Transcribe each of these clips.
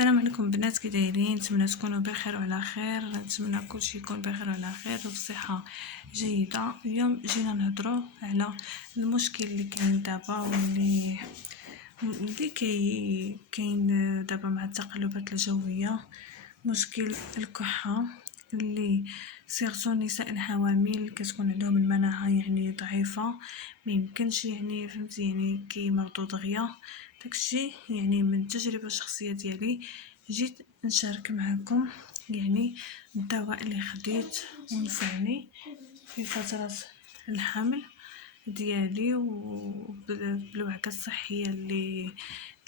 السلام عليكم بنات، كي دايرين؟ نتمنى تكونوا بخير وعلى خير. نتمنى كلشي يكون بخير وعلى خير وفي صحه جيده. اليوم جينا نهضروا على المشكل اللي كاين دابا واللي كاين دابا مع التقلبات الجويه، مشكل الكحه اللي سيرتو النساء الحوامل كتكون عندهم المناعه ضعيفه، ما يمكنش فهمتي كيمرضوا دغيا. داكشي من التجربه الشخصيه ديالي جيت نشارك معكم الدواء اللي خديت ونفعني في فتره الحمل ديالي وبالوعكه الصحيه اللي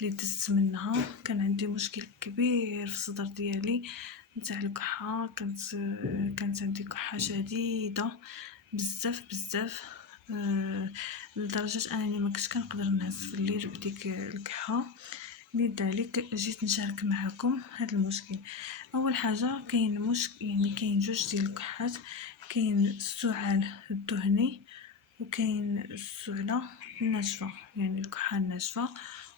دزت منها. كان عندي مشكل كبير في الصدر ديالي نتاع الكحه، كانت عندي كحه شديده بزاف لدرجه انني ما كنتش كنقدر نعس في الليل بديك الكحه. لذلك جيت نشارك معكم هذا المشكل. اول حاجه كاين مشكل كاين جوج ديال الكحات، كاين السعال الدهني وكاين السعله الناشفه، الكحه الناشفه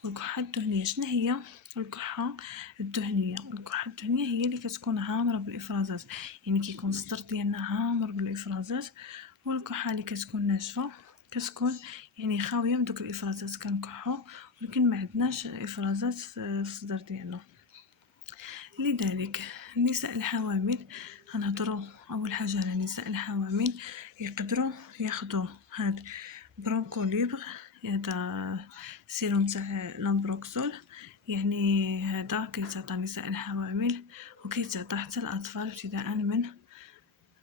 والكحه الدهنيه. شنو هي الكحه الدهنيه؟ الكحه الدهنيه هي اللي كتكون عامره بالافرازات، كيكون الصدر ديالنا عامر بالافرازات. والكحه اللي كتكون ناشفه كتكون خاويه من دوك الافرازات، كنكحو ولكن ما عندناش افرازات في الصدر ديالنا. لذلك النساء الحوامل غنهضروا اول حاجه على النساء الحوامل، يقدروا ياخذوا هاد برونكوليبر، هذا سيروم تاع لامبروكسول. هذا كيتعطى النساء الحوامل وكيتعطى حتى الاطفال ابتداء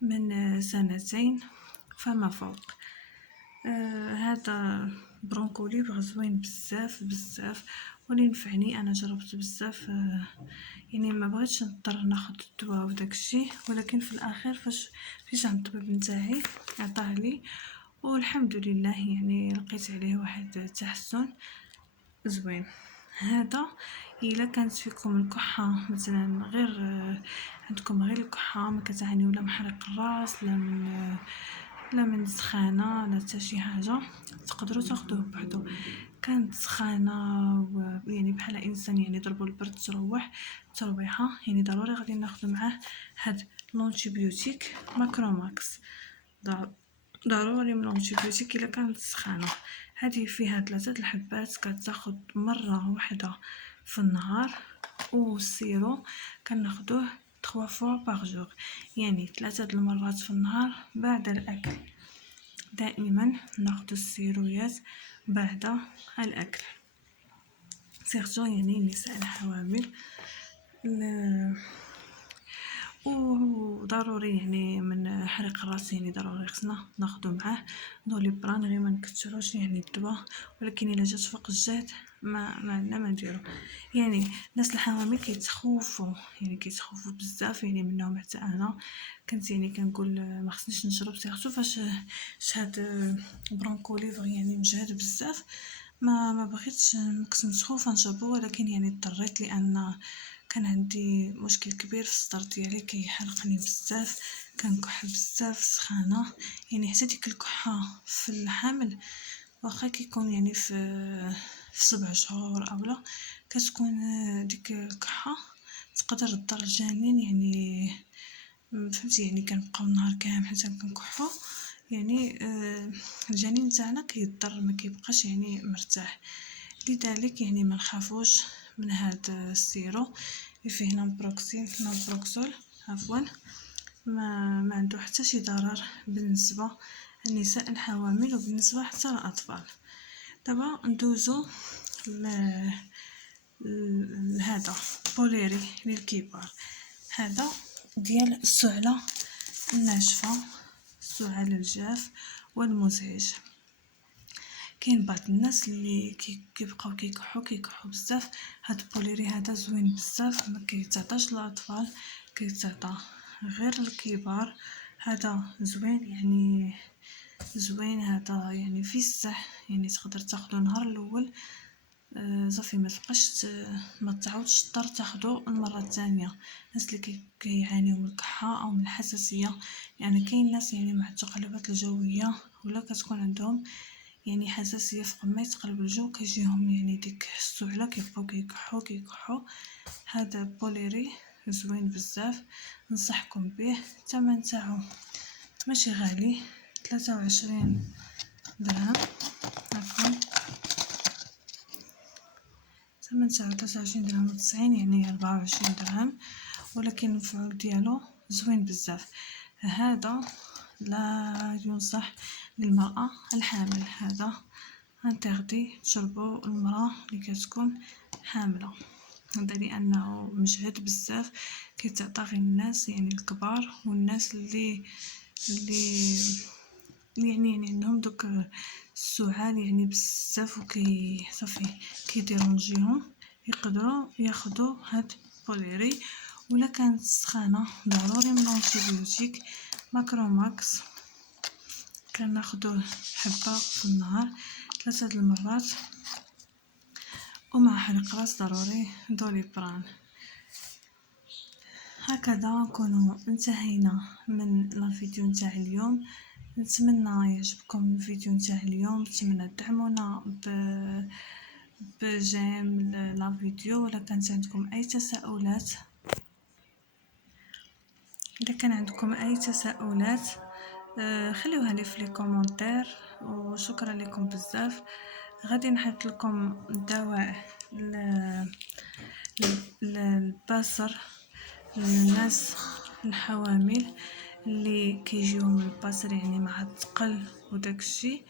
من سنتين فما فوق. هذا برونكوليبر زوين بزاف واللي نفعني. انا جربت بزاف، ما بغيتش نضطر ناخذ الدواء وداكشي، ولكن في الاخير فاش عند الطبيب نتاعي عطاه لي والحمد لله لقيت عليه واحد التحسن زوين. هذا الا كانت فيكم الكحه مثلا غير عندكم غير الكحه، ما كتعانيو لا من حرق الراس لا من سخانه لا حتى شي حاجه، تقدروا تاخذوه بوحدو. كانت سخانه بحال انسان يضربوا البرد ترويحه، ضروري غادي ناخذ معاه هاد لونتيبيوتيك ماكروماكس، ضروري من لونتيبيوتيك الا كانت سخانه. هذه فيها 3 الحبات، كتاخذ مره واحده في النهار، والسيرو كناخذوه 3 فوا باغ جور، 3 المرات في النهار بعد الاكل. دائما ناخذ السيرويات بعد الاكل، سيرتو النساء الحوامل. وضروري من حرق الراس ضروري خصنا ناخذو معاه دوليبران، غير ما نكثروش الدواء، ولكن الا جات فوق الجهد ما عندنا ما نديرو. الناس الحوامل كيتخوفوا كيتخوفوا بزاف منهم، حتى انا كنت كنقول ما خصنيش نشرب، سيرتو فاش هاد برونكوليفر مجهد بزاف. ما بغيتش، كنت متخوفه نشربو، ولكن اضطريت لان كان عندي مشكل كبير في الصدر ديالي كيحرقني بزاف، كنكح بزاف سخانه. حتى ديك الكحه في الحمل واخا كيكون في 7 شهور اولا كتكون ديك الكحه تقدر تضر الجنين. فهمتي كنبقاو النهار كامل حتى كنكحو، الجنين تاعنا كيضر، ما كيبقاش مرتاح. لذلك ما نخافوش من هاد السيرو اللي فيه نامبروكسول عفوا، ما عنده حتى شي ضرر بالنسبه للنساء الحوامل وبالنسبه حتى للاطفال. دابا ندوزو هذا بوليري للكبار، هذا ديال السعله الناشفه، السعال الجاف والمزعج. كاين بعض الناس اللي كيبقاو كيكحوا بزاف. هاد بوليري هذا زوين بزاف، ما كيتعطاش للاطفال، كيتعطى غير الكبار. هذا زوين زوين هذا في الصح، تقدر تاخذو نهار الاول صافي ما تعاودش تضطر تاخذو المره الثانيه. الناس اللي كيعانيو من الكحه او من الحساسيه، كاين ناس مع التقلبات الجويه ولا كتكون عندهم يعني حساسيه في ما يتقلب الجو كيجيهم يعني ديك السعله كيبقاو كيكحو. هذا بوليري زوين بزاف، ننصحكم به. الثمن تاعو ماشي غالي، 23 درهم. عفوا، الثمن تاعو 23 درهم و90، يعني 24 درهم، ولكن المفعول ديالو زوين بزاف. هذا لا ينصح للمرأة الحامل، هذا انتردي تشربو المرأة اللي كتكون حاملة، هذا لانه مجهد بزاف، كيتعطى غير الناس يعني الكبار والناس اللي يعني عندهم دوك السعال يعني بزاف وكي صافي كيديرونجيهم، يقدروا ياخذوا هاد بوليري. ولا كانت سخانه ضروري من الانتيبيوتيك ماكروماكس، كناخذوه حبه في النهار 3 المرات، ومع حرق راس ضروري دوليبران. هكذا نكونوا انتهينا من الفيديو نتاع اليوم. نتمنى يعجبكم الفيديو نتاع اليوم، نتمنى تدعمونا بجيم لا فيديو. ولا كانت عندكم اي تساؤلات، اذا كان عندكم اي تساؤلات خليوها لي في لي كومونتير. وشكرا لكم بزاف. غادي نحط لكم الدواء البصر للناس الحوامل اللي كيجيوهم البصر يعني مع الثقل وداكشي،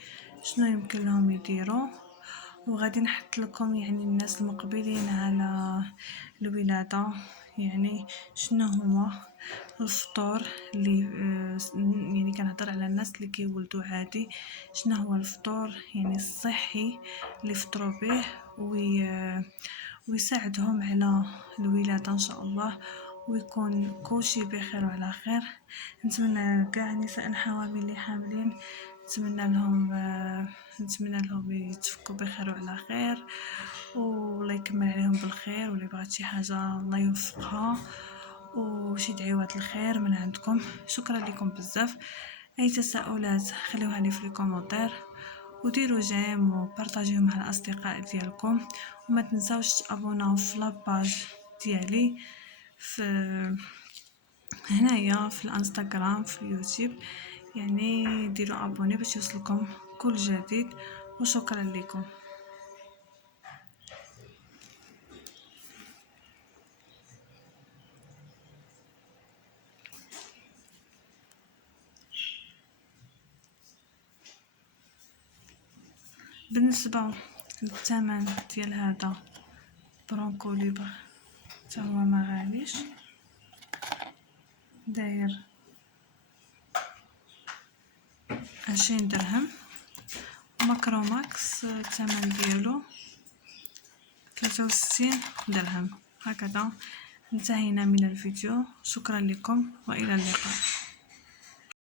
شنو يمكن لهم يديروا. وغادي نحط لكم يعني الناس المقبلين على الولاده، يعني شنو هو الفطور اللي يعني كنهضر على الناس اللي كيولدوا عادي، شنو هو الفطور يعني الصحي اللي يفطروا به ويساعدهم على الولاده ان شاء الله، ويكون كلشي بخير وعلى خير. نتمنى كاع النساء الحوامل اللي حاملين، نتمنى لهم يتفكوا بخير وعلى خير، والله يكمل عليهم بالخير. واللي بغات شي حاجه الله يوفقها، وشي دعوات الخير من عندكم. شكرا لكم بزاف. اي تساؤلات خليوها لي في الكومنتير، وديروا جيم وبارطاجيو مع الاصدقاء ديالكم، وما تنساوش تابوناو في لاباج ديالي في هنايا في الانستغرام في اليوتيوب، يعني ديروا ابوني باش يوصلكم كل جديد. وشكرا لكم. بالنسبه للثمن ديال هذا برونكو ليبر حتى هو ما غاليش، داير 20 درهم. ماكروماكس الثمن ديالو 63 درهم. هكذا انتهينا من الفيديو، شكرا لكم والى اللقاء.